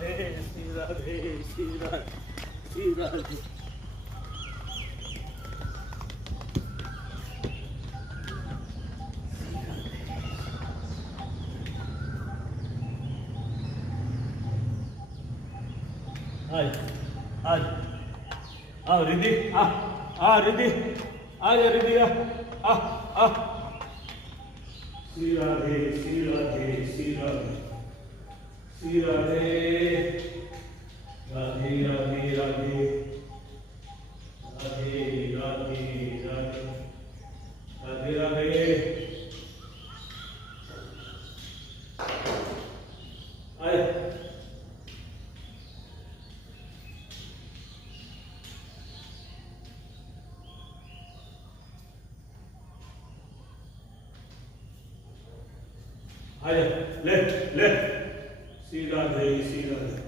राधे श्री राधे श्री राधे श्री राधे। आज आज आओ रिद्धि आ रिद्धि आ जा रिद्धि आ श्री राधे श्री राधे श्री राधे श्री राधे राधे राधे राधे राधे राधे राधे राधे राधे। आए आए ले ले श्री राधे श्री राधे।